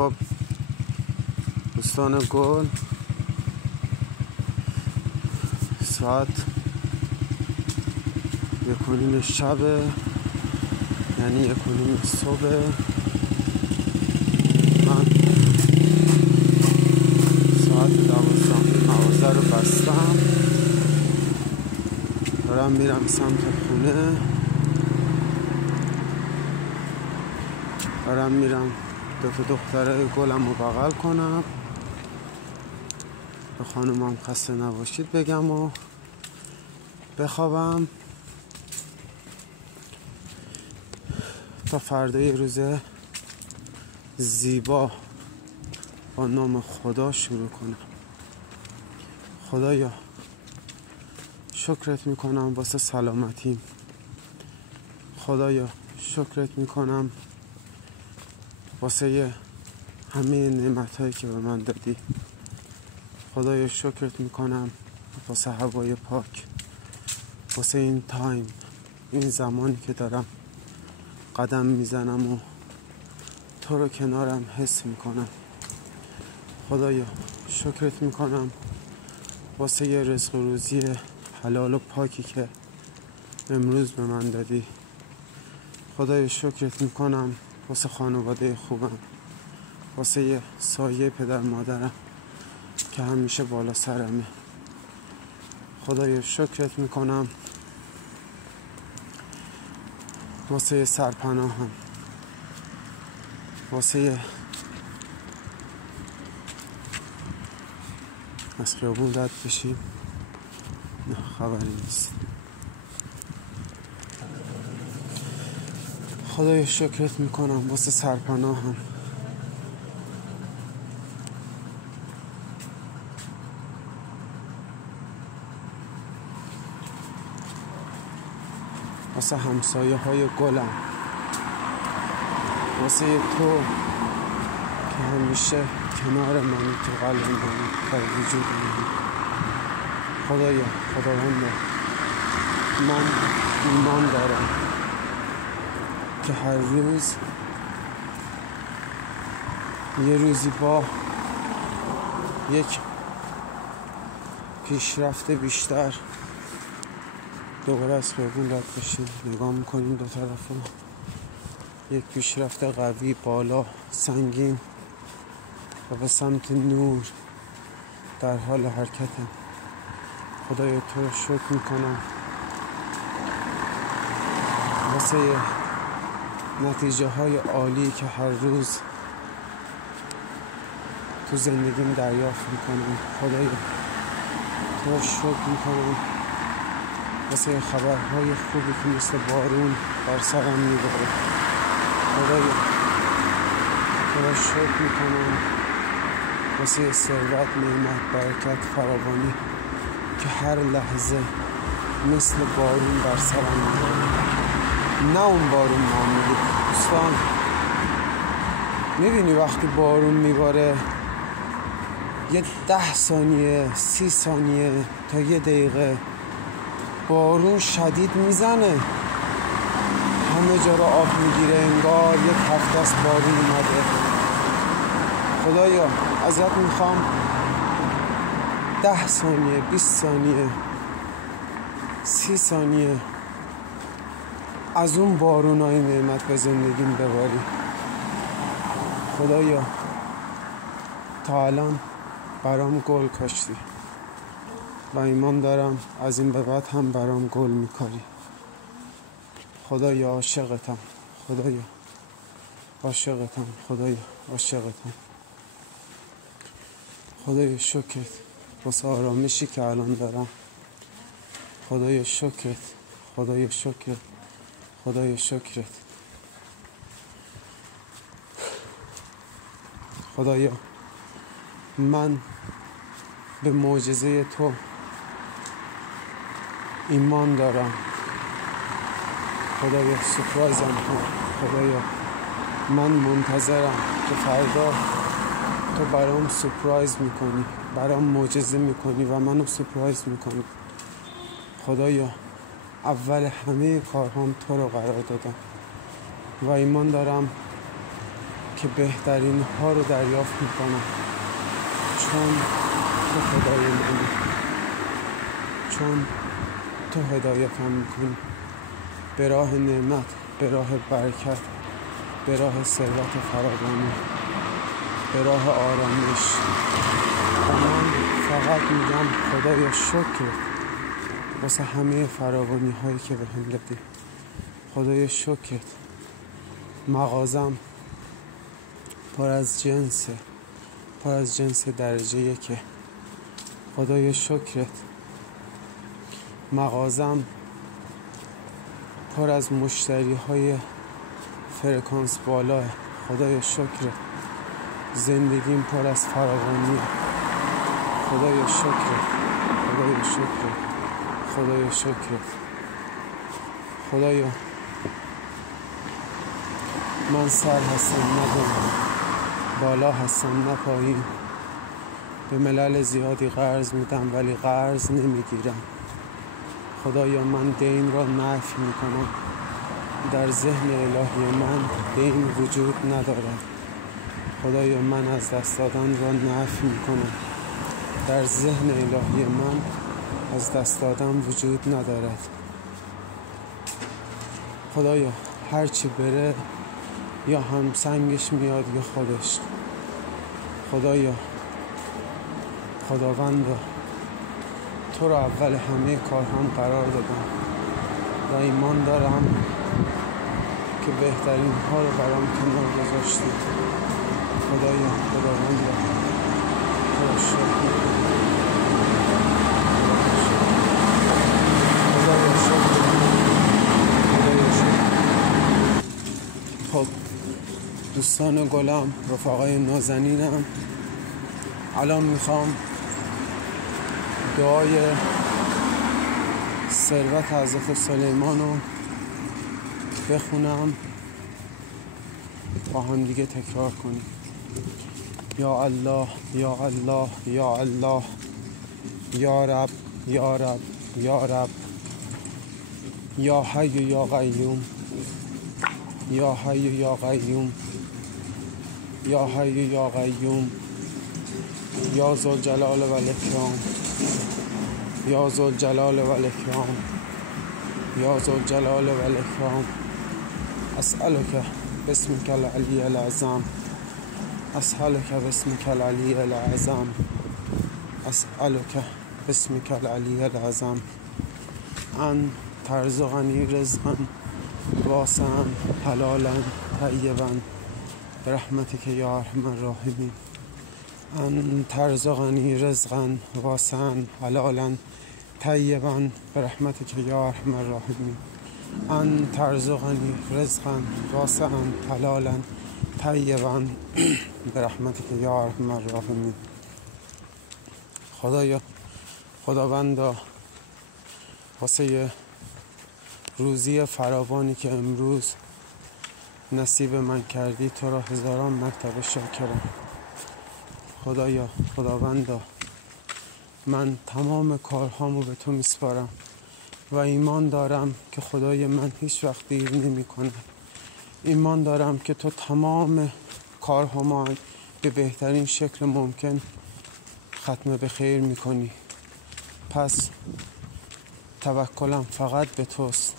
خب دوستان گل، ساعت 1:30 شبه، یعنی 1:30 صبح. من ساعت 12 مغازه رو بستم، دارم میرم سمت خونه. دارم میرم دو دختره گلم رو بغل کنم، به خانومم خسته نباشید بگم و بخوابم تا فردا یه روز زیبا با نام خدا شروع کنم. خدایا شکرت میکنم واسه سلامتیم. خدایا شکرت میکنم واسه همه نعمتایی که به من دادی. خدایا شکرت میکنم واسه هوای پاک، واسه این تایم، این زمانی که دارم قدم میزنم و تو رو کنارم حس میکنم. خدایا شکرت میکنم واسه یه رزق و روزی حلال و پاکی که امروز به من دادی. خدایا شکرت میکنم واسه خانواده خوبم، واسه یه سایه پدر مادرم که همیشه بالا سرمه. خدایا شکرت میکنم واسه یه سرپناهم، واسه یه از خیابون رد بشیم نه خبری نیست. خدایا شکرت میکنم واسه سرپناهم، واسه همسایه های گلم، واسه تو که همیشه کنار منی، تو قلب منی، در وجود منی. خدایا خداوند، من ایمان دارم که هر روز یه روزی با یک پیشرفت بیشتر دوباره از خیابون رد بشیم، نگاه میکنیم دو طرفو، یک پیشرفت قوی، بالا، سنگین و به سمت نور در حال حرکتم. خدایا تو رو شکر میکنم واسه نتیجه های عالی که هر روز تو زندگیم دریافت میکنم. خدایا تو رو شکر میکنم واسه خبرهای خوبی که مثل بارون بر سرم میباره. خدایا تو رو شکر میکنم واسه ثروت، نعمت، برکت، فراوانی که هر لحظه مثل بارون بر سرم میباره. نه اون بارون معمولی. دوستان میبینی وقتی بارون میباره یه 10 ثانیه 30 ثانیه تا 1 دقیقه بارون شدید میزنه، همه جا رو آب میگیره، انگار یک هفته است بارون اومده. خدایا ازت میخوام 10 ثانیه 20 ثانیه 30 ثانیه از اون بارونای نعمت به زندگیم بباری. خدایا تا الان برام گل کاشتی و ایمان دارم از این به بعد هم برام گل میکاری. خدایا عاشقتم، خدایا عاشقتم، خدایا عاشقتم. خدایا شکرت واسه آرامشی که الان دارم. خدایا شکرت، خدایا شکرت، خدایا شکرت. خدایا من به معجزه تو ایمان دارم. خدایا سورپرایزم کن. خدایا من منتظرم که فردا تو برام سورپرایز میکنی، برام معجزه میکنی و منو سورپرایز میکنی. خدایا اول همه کارهام تو رو قرار دادم و ایمان دارم که بهترین ها رو دریافت میکنم، چون تو خدای منی، چون تو هدایتم میکنی به راه نعمت، به راه برکت، به راه ثروت فراوانی، به راه آرامش. و من فقط میگم خدایا شکرت واسه همه فراوانی هایی که به هم دادی. خدایا شکرت، مغازم پر از جنس درجه یکه. خدایا شکرت، مغازم پر از مشتری های فرکانس بالاه. خدایا شکرت، زندگیم پر از فراوانی. خدایا شکرت، خدایا شکرت، خدایا شکرت. خدایا من سر هستم نه بالا هستم نه پایین. به ملل زیادی قرض میدم ولی قرض نمیگیرم. خدایا من دین را نفی میکنم. در ذهن الهی من دین وجود ندارد. خدایا من از دست دادن را نفی میکنم. در ذهن الهی من از دست دادن وجود ندارد. خدایا هرچی بره یا همسنگش میاد یا خودش. خدایا خداوندا تو رو اول همه کارهام قرار دادم و ایمان دارم که بهترین ها رو برام کنار گذاشتی. خدایا خداوندا تو رو شکر، خدایا شکر، خدایا شکر. خب دوستان گلم، رفقای نازنینم، الان میخوام دعای ثروت حضرت سلیمان رو بخونم، با هم دیگه تکرار کنیم. یا الله یا الله یا الله، یا رب یا رب یا رب، یا حی یا قیوم، یا حی یا قیوم، یا حی یا قیوم، یا ذوالجلال و الاکرام، یا ذوالجلال و الاکرام، یا ذوالجلال و الاکرام. اسألک باسمک العلی العظیم، اسألک باسمک العلی العظیم، اسألک باسمک العلی العظیم ان ترزقنی رزقا واسعا حلالا طیبا برحمتک یا ارحم الراحمین. ان ترزقنی رزقا واسعا حلالا طیبا برحمتک یا ارحم الراحمین. ان ترزقنی رزقا واسعا حلالا طیبا برحمتک یا ارحم الراحمین. خدایا خداوندا واسه روزی فراوانی که امروز نصیب من کردی تو را هزاران مرتبه شاکرم. خدایا خداوندا من تمام کارهامو به تو میسپارم و ایمان دارم که خدای من هیچ وقت دیر نمی کنه. ایمان دارم که تو تمام کارهامو به بهترین شکل ممکن ختم به خیر میکنی. پس توکلم فقط به توست.